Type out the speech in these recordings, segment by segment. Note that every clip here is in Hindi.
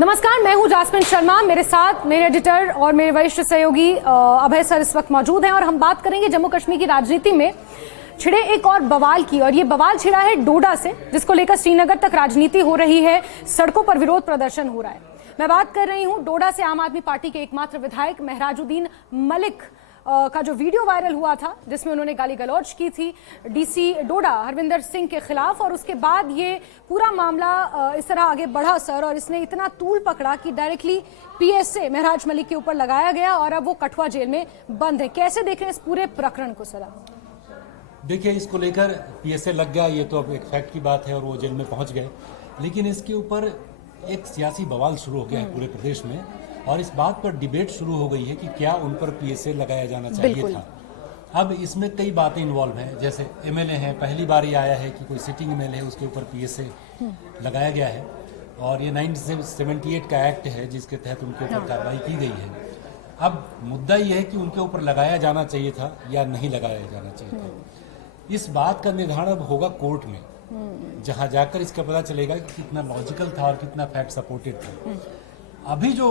नमस्कार, मैं हूं जास्मिन शर्मा। मेरे साथ मेरे एडिटर और मेरे वरिष्ठ सहयोगी अभय सर इस वक्त मौजूद हैं और हम बात करेंगे जम्मू कश्मीर की राजनीति में छिड़े एक और बवाल की। और ये बवाल छिड़ा है डोडा से, जिसको लेकर श्रीनगर तक राजनीति हो रही है, सड़कों पर विरोध प्रदर्शन हो रहा है। मैं बात कर रही हूं डोडा से आम आदमी पार्टी के एकमात्र विधायक महराजुद्दीन मलिक का जो वीडियो वायरल हुआ था, जिसमें उन्होंने गाली गलौज की थी डीसी डोडा हरविंदर सिंह के खिलाफ। और उसके बाद ये पूरा मामला इस तरह आगे बढ़ा सर, और इसने इतना तूल पकड़ा कि डायरेक्टली पीएसए महराज मलिक के ऊपर लगाया गया और अब वो कठुआ जेल में बंद है। कैसे देख रहे हैं इस पूरे प्रकरण को सर? देखिए, इसको लेकर पीएसए लग गया, ये तो अब एक फैक्ट की बात है और वो जेल में पहुंच गए। लेकिन इसके ऊपर एक सियासी बवाल शुरू हो गया है पूरे प्रदेश में, और इस बात पर डिबेट शुरू हो गई है कि क्या उन पर पीएसए लगाया जाना चाहिए था। अब इसमें कई बातें इन्वॉल्व हैं, जैसे एमएलए हैं, पहली बार ये आया है कि कोई सिटिंग एमएलए है उसके ऊपर पीएसए लगाया गया है, और ये 1978 का एक्ट है जिसके तहत उनके ऊपर कार्रवाई की गई है। अब मुद्दा ये है कि उनके ऊपर लगाया जाना चाहिए था या नहीं लगाया जाना चाहिए था। इस बात का निर्धारण अब होगा कोर्ट में, जहां जाकर इसका पता चलेगा कि कितना लॉजिकल था और कितना फैक्ट सपोर्टेड था। अभी जो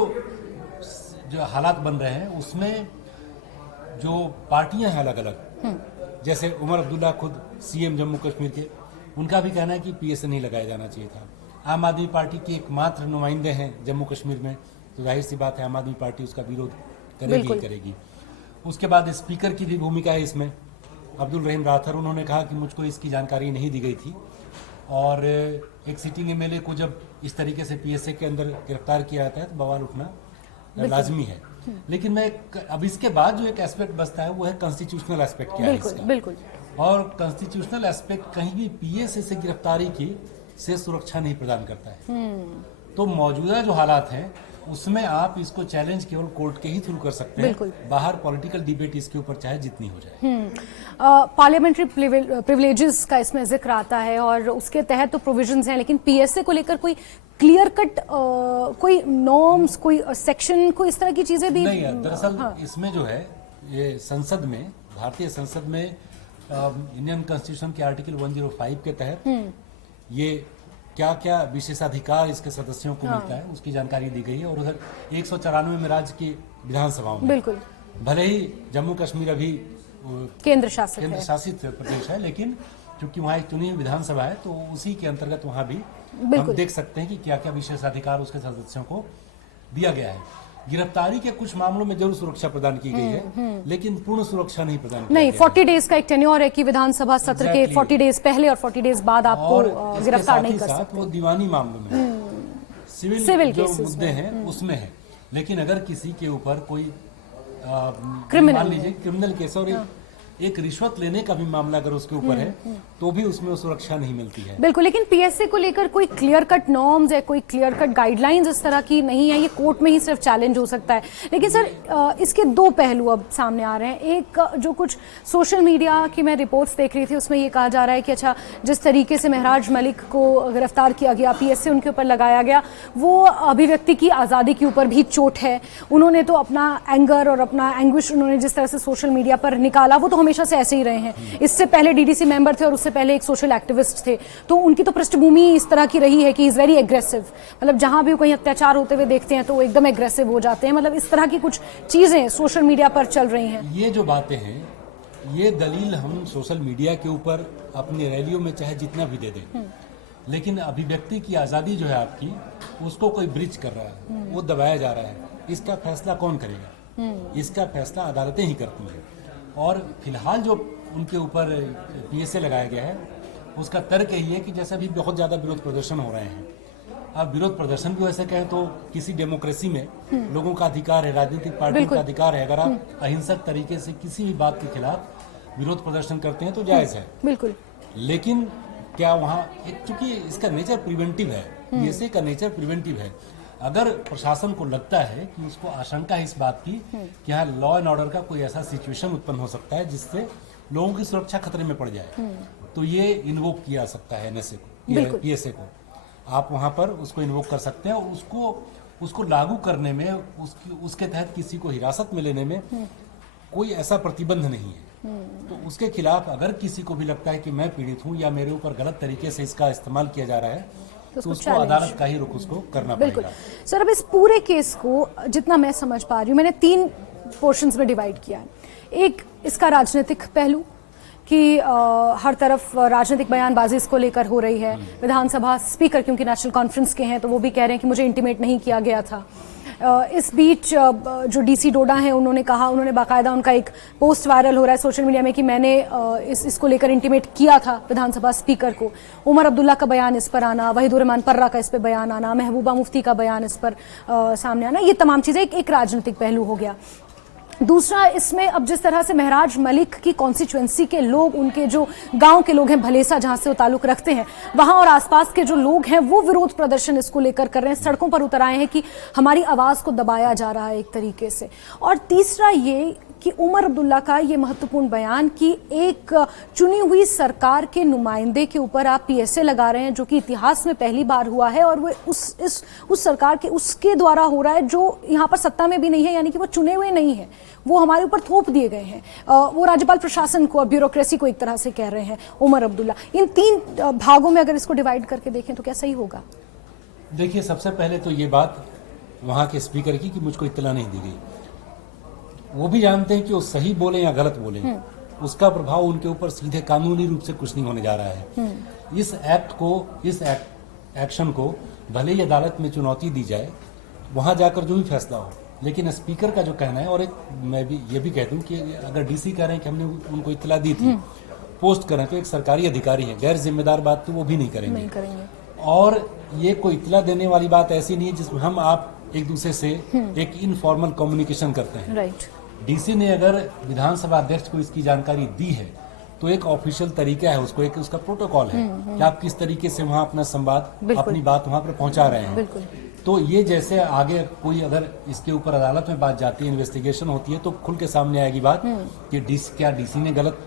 हालात बन रहे हैं उसमें जो पार्टियां हैं अलग अलग, जैसे उमर अब्दुल्ला खुद सीएम जम्मू कश्मीर के, उनका भी कहना है कि पीएसए नहीं लगाया जाना चाहिए था। आम आदमी पार्टी के एकमात्र नुमाइंदे हैं जम्मू कश्मीर में, तो जाहिर सी बात है आम आदमी पार्टी उसका विरोध करेगी। उसके बाद स्पीकर की भी भूमिका है इसमें। अब्दुल रहीम राथर, उन्होंने कहा कि मुझको इसकी जानकारी नहीं दी गई थी, और एक सिटिंग एमएलए को जब इस तरीके से पीएसए के अंदर गिरफ्तार किया जाता है तो बवाल उठना लाजमी है। लेकिन मैं अब इसके बाद जो एक एस्पेक्ट बचता है वो है कॉन्स्टिट्यूशनल एस्पेक्ट क्या है इसका। बिल्कुल। और कॉन्स्टिट्यूशनल एस्पेक्ट कहीं भी पीएसए से गिरफ्तारी की से सुरक्षा नहीं प्रदान करता है। तो मौजूदा जो हालात हैं उसमें आप इसको चैलेंज केवल कोर्ट के ही थ्रू कर सकते हैं। बाहर पॉलिटिकल डिबेट इसके ऊपर चाहे जितनी हो जाए। पार्लियामेंट्री प्रिविलेजेस का इसमें जिक्र आता है और उसके तहत तो प्रोविजंस हैं, लेकिन पीएसए को लेकर कोई क्लियर कट कोई नॉर्म्स, कोई सेक्शन, कोई इस तरह की चीजें भी नहीं है। दरअसल इसमें जो है, ये संसद में, भारतीय संसद में इंडियन कॉन्स्टिट्यूशन के आर्टिकल 105 के तहत ये क्या क्या विशेषाधिकार इसके सदस्यों को मिलता है उसकी जानकारी दी गई है। और उधर 194 में राज्य की विधानसभाओं में, भले ही जम्मू कश्मीर अभी केंद्र शासित प्रदेश है, लेकिन क्योंकि वहाँ एक चुनी हुई विधानसभा है तो उसी के अंतर्गत वहाँ भी हम देख सकते हैं कि क्या क्या विशेषाधिकार उसके सदस्यों को दिया गया है। गिरफ्तारी के कुछ मामलों में जरूर सुरक्षा प्रदान की गई है, लेकिन पूर्ण सुरक्षा नहीं प्रदान की गई। 40 डेज का एक टेन्योर है कि विधानसभा सत्र के 40 डेज पहले और 40 डेज बाद आपको गिरफ्तार नहीं कर सकते। वो दीवानी मामलों में, सिविल जो मुद्दे हैं उसमें है। लेकिन अगर किसी के ऊपर कोई क्रिमिनल केस और एक रिश्वत लेने का भी मामला अगर उसके ऊपर है तो भी उसमें सुरक्षा नहीं मिलती है। बिल्कुल। लेकिन पीएसए को लेकर कोई क्लियर कट नॉर्म्स है, कोई क्लियर कट गाइडलाइंस इस तरह की नहीं है। ये कोर्ट में ही सिर्फ चैलेंज हो सकता है। लेकिन सर इसके दो पहलू अब सामने आ रहे हैं। एक जो कुछ सोशल मीडिया की मैं रिपोर्ट्स देख रही थी उसमें ये कहा जा रहा है कि अच्छा, जिस तरीके से महराज मलिक को गिरफ्तार किया गया, पीएसए उनके ऊपर लगाया गया, वो अभिव्यक्ति की आज़ादी के ऊपर भी चोट है। उन्होंने तो अपना एंगर और अपना एंग्विश उन्होंने जिस तरह से सोशल मीडिया पर निकाला, वो तो हमेशा से ऐसे ही रहे हैं। इससे पहले डीडीसी मेंबर थे और उससे पहले एक सोशल एक्टिविस्ट थे, तो उनकी तो पृष्ठभूमि इस तरह की रही है कि इज वेरी एग्रेसिव। मतलब जहां भी कहीं अत्याचार होते हुए देखते हैं तो वो एकदम एग्रेसिव हो जाते हैं। मतलब इस तरह की कुछ चीजें सोशल मीडिया पर चल रही हैं। ये जो बातें हैं, ये दलील हम सोशल मीडिया के ऊपर अपनी रैलियों में चाहे जितना भी दे दें, लेकिन अभिव्यक्ति की आजादी जो है आपकी, उसको कोई ब्रिज कर रहा है, वो दबाया जा रहा है। इसका फैसला कौन करेगा? इसका फैसला अदालतें ही करती हैं। और फिलहाल जो उनके ऊपर पीएसए लगाया गया है उसका तर्क यही है कि जैसे अभी बहुत ज़्यादा विरोध प्रदर्शन हो रहे हैं, अब विरोध प्रदर्शन भी वैसे कहें तो किसी डेमोक्रेसी में लोगों का अधिकार है, राजनीतिक पार्टियों का अधिकार है। अगर आप अहिंसक तरीके से किसी भी बात के खिलाफ विरोध प्रदर्शन करते हैं तो जायज़ है। बिल्कुल। लेकिन क्या वहाँ, क्योंकि इसका नेचर प्रिवेंटिव है, पीएसए का नेचर प्रिवेंटिव है। अगर प्रशासन को लगता है कि उसको आशंका है इस बात की कि यहाँ लॉ एंड ऑर्डर का कोई ऐसा सिचुएशन उत्पन्न हो सकता है जिससे लोगों की सुरक्षा खतरे में पड़ जाए, तो ये इन्वोक किया सकता है एनएसए को, पीएसए को। आप वहाँ पर उसको इन्वोक कर सकते हैं और उसको लागू करने में, उसके तहत किसी को हिरासत में लेने में कोई ऐसा प्रतिबंध नहीं है। तो उसके खिलाफ अगर किसी को भी लगता है कि मैं पीड़ित हूँ या मेरे ऊपर गलत तरीके से इसका इस्तेमाल किया जा रहा है, तो उसको अदालत का ही रुख उसको करना बिल्कुल पड़ेगा। सर। अब इस पूरे केस को जितना मैं समझ पा रही हूँ, मैंने 3 पोर्शंस में डिवाइड किया है। एक इसका राजनीतिक पहलू कि हर तरफ राजनीतिक बयानबाजी इसको लेकर हो रही है। विधानसभा स्पीकर क्योंकि नेशनल कॉन्फ्रेंस के हैं तो वो भी कह रहे हैं कि मुझे इंटीमेट नहीं किया गया था। इस बीच जो डीसी डोडा हैं उन्होंने कहा, उन्होंने बाकायदा उनका एक पोस्ट वायरल हो रहा है सोशल मीडिया में कि मैंने इसको लेकर इंटीमेट किया था विधानसभा स्पीकर को। उमर अब्दुल्ला का बयान इस पर आना, वहीदुर रहमान पर्रा का इस पर बयान आना, महबूबा मुफ्ती का बयान इस पर सामने आना, ये तमाम चीज़ें एक राजनीतिक पहलू हो गया। दूसरा, इसमें अब जिस तरह से महराज मलिक की कॉन्स्टिट्यूएंसी के लोग, उनके जो गांव के लोग हैं भलेसा जहां से वो ताल्लुक रखते हैं, वहां और आसपास के जो लोग हैं वो विरोध प्रदर्शन इसको लेकर कर रहे हैं, सड़कों पर उतर आए हैं कि हमारी आवाज को दबाया जा रहा है एक तरीके से। और तीसरा ये कि उमर अब्दुल्ला का ये महत्वपूर्ण बयान कि एक चुनी हुई सरकार के नुमाइंदे के ऊपर आप पीएसए लगा रहे हैं, जो कि इतिहास में पहली बार हुआ है, और वो उस सरकार के उसके द्वारा हो रहा है जो यहाँ पर सत्ता में भी नहीं है, यानी कि वो चुने हुए नहीं है, वो हमारे ऊपर थोप दिए गए हैं। वो राज्यपाल प्रशासन को, ब्यूरोक्रेसी को एक तरह से कह रहे हैं उमर अब्दुल्ला। इन 3 भागों में अगर इसको डिवाइड करके देखें तो क्या सही होगा? देखिए, सबसे पहले तो ये बात वहाँ के स्पीकर की कि मुझको इत्तला नहीं दी गई। वो भी जानते हैं कि वो सही बोले या गलत बोले, उसका प्रभाव उनके ऊपर सीधे कानूनी रूप से कुछ नहीं होने जा रहा है। इस एक्शन को भले ही अदालत में चुनौती दी जाए, वहां जाकर जो भी फैसला हो, लेकिन स्पीकर का जो कहना है, और एक मैं भी ये भी कह दूं कि अगर डीसी कह रहे हैं कि हमने उनको इत्तला दी थी, पोस्ट करें, तो एक सरकारी अधिकारी है, गैर जिम्मेदार बात तो वो भी नहीं करेंगे। और ये कोई इत्तला देने वाली बात ऐसी नहीं है जिसमें हम आप एक दूसरे से एक इनफॉर्मल कम्युनिकेशन करते हैं। राइट। डीसी ने अगर विधानसभा अध्यक्ष को इसकी जानकारी दी है तो एक ऑफिशियल तरीका है, उसको एक उसका प्रोटोकॉल है कि आप किस तरीके से वहाँ अपना संवाद, अपनी बात वहाँ पर पहुँचा रहे हैं। तो ये जैसे आगे कोई अगर इसके ऊपर अदालत में बात जाती है, इन्वेस्टिगेशन होती है, तो खुल के सामने आएगी बात कि क्या डीसी ने गलत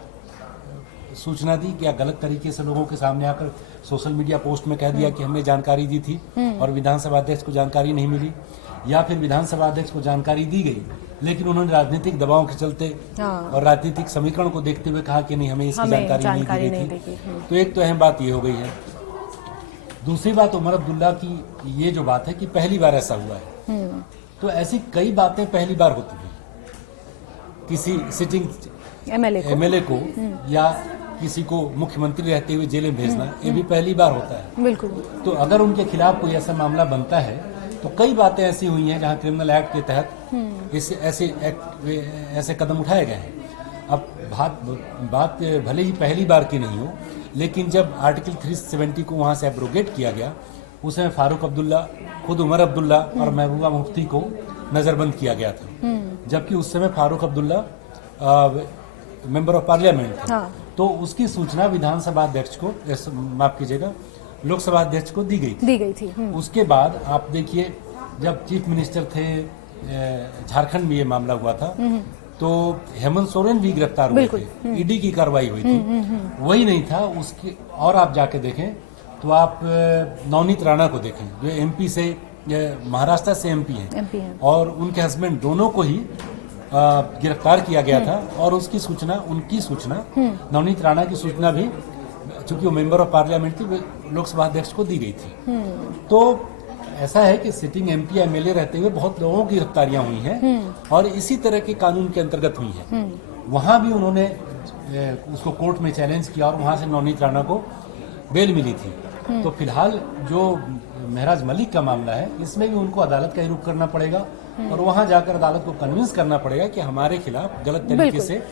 सूचना दी, क्या गलत तरीके से लोगों के सामने आकर सोशल मीडिया पोस्ट में कह दिया कि हमने जानकारी दी थी और विधानसभा अध्यक्ष को जानकारी नहीं मिली, या फिर विधानसभा अध्यक्ष को जानकारी दी गई लेकिन उन्होंने राजनीतिक दबाव के चलते और राजनीतिक समीकरण को देखते हुए कहा कि नहीं, हमें इसकी जानकारी नहीं दी गई थी। तो एक तो अहम बात ये हो गई है। दूसरी बात, उमर अब्दुल्ला की ये जो बात है कि पहली बार ऐसा हुआ है, तो ऐसी कई बातें पहली बार होती हैं। किसी सिटिंग एमएलए को या किसी को मुख्यमंत्री रहते हुए जेल में भेजना, ये भी पहली बार होता है। बिल्कुल। तो अगर उनके खिलाफ कोई ऐसा मामला बनता है तो कई बातें ऐसी हुई हैं जहां क्रिमिनल एक्ट के तहत ऐसे कदम उठाए गए हैं। अब बात भले ही पहली बार की नहीं हो, लेकिन जब आर्टिकल 370 को वहां से एब्रोगेट किया गया, उसमें फारूक अब्दुल्ला, खुद उमर अब्दुल्ला और महबूबा मुफ्ती को नजरबंद किया गया था, जबकि उस समय Farooq Abdullah member of parliament थे। तो उसकी सूचना विधानसभा अध्यक्ष को, माफ कीजिएगा, लोकसभा अध्यक्ष को दी गई थी। उसके बाद आप देखिए, जब चीफ मिनिस्टर थे झारखंड में ये मामला हुआ था, तो हेमंत सोरेन भी गिरफ्तार हुए थे, ईडी की कार्रवाई हुई थी। वही नहीं था उसकी, और आप जाके देखें तो आप नवनीत राणा को देखें, जो एमपी से, महाराष्ट्र से एमपी हैं, और उनके हस्बैंड दोनों को ही गिरफ्तार किया गया था। और उनकी सूचना नवनीत राणा की सूचना भी, चूंकि वो मेंबर ऑफ पार्लियामेंट थी, लोकसभा अध्यक्ष को दी गई थी। तो ऐसा है कि सिटिंग एमपी एमएलए रहते हुए बहुत लोगों की गिरफ्तारियां हुई हैं और इसी तरह के कानून के अंतर्गत हुई हैं। वहां भी उन्होंने उसको कोर्ट में चैलेंज किया और वहां से नवनीत राणा को बेल मिली थी। तो फिलहाल जो महराज मलिक का मामला है, इसमें भी उनको अदालत का ही रुख करना पड़ेगा और वहां जाकर अदालत को कन्विंस करना पड़ेगा कि हमारे खिलाफ गलत तरीके से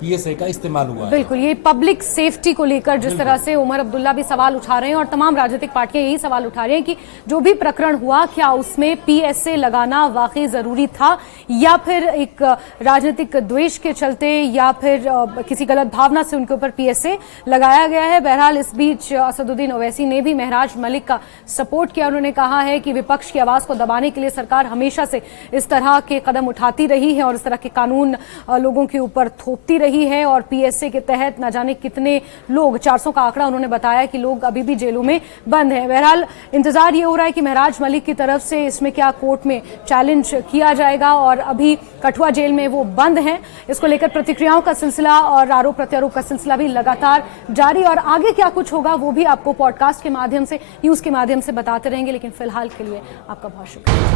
पीएसए का इस्तेमाल हुआ है। बिल्कुल, ये पब्लिक सेफ्टी को लेकर जिस तरह से उमर अब्दुल्ला भी सवाल उठा रहे हैं और तमाम राजनीतिक पार्टियां यही सवाल उठा रही हैं कि जो भी प्रकरण हुआ, क्या उसमें पीएसए लगाना वाकई जरूरी था, या फिर एक राजनीतिक द्वेष के चलते या फिर किसी गलत भावना से उनके ऊपर पीएसए लगाया गया है। बहरहाल इस बीच असदुद्दीन ओवैसी ने भी महराज मलिक का सपोर्ट किया। उन्होंने कहा है कि विपक्ष की आवाज को दबाने के लिए सरकार हमेशा से इस तरह के कदम उठाती रही है और इस तरह के कानून लोगों के ऊपर थोपती रही रही है और पीएसए के तहत न जाने कितने लोग, 400 का आंकड़ा उन्होंने बताया कि लोग अभी भी जेलों में बंद हैं। बहरहाल इंतजार ये हो रहा है कि महराज मलिक की तरफ से इसमें क्या कोर्ट में चैलेंज किया जाएगा, और अभी कठुआ जेल में वो बंद हैं। इसको लेकर प्रतिक्रियाओं का सिलसिला और आरोप प्रत्यारोप का सिलसिला भी लगातार जारी, और आगे क्या कुछ होगा वो भी आपको पॉडकास्ट के माध्यम से, न्यूज के माध्यम से बताते रहेंगे। लेकिन फिलहाल के लिए आपका बहुत शुक्रिया।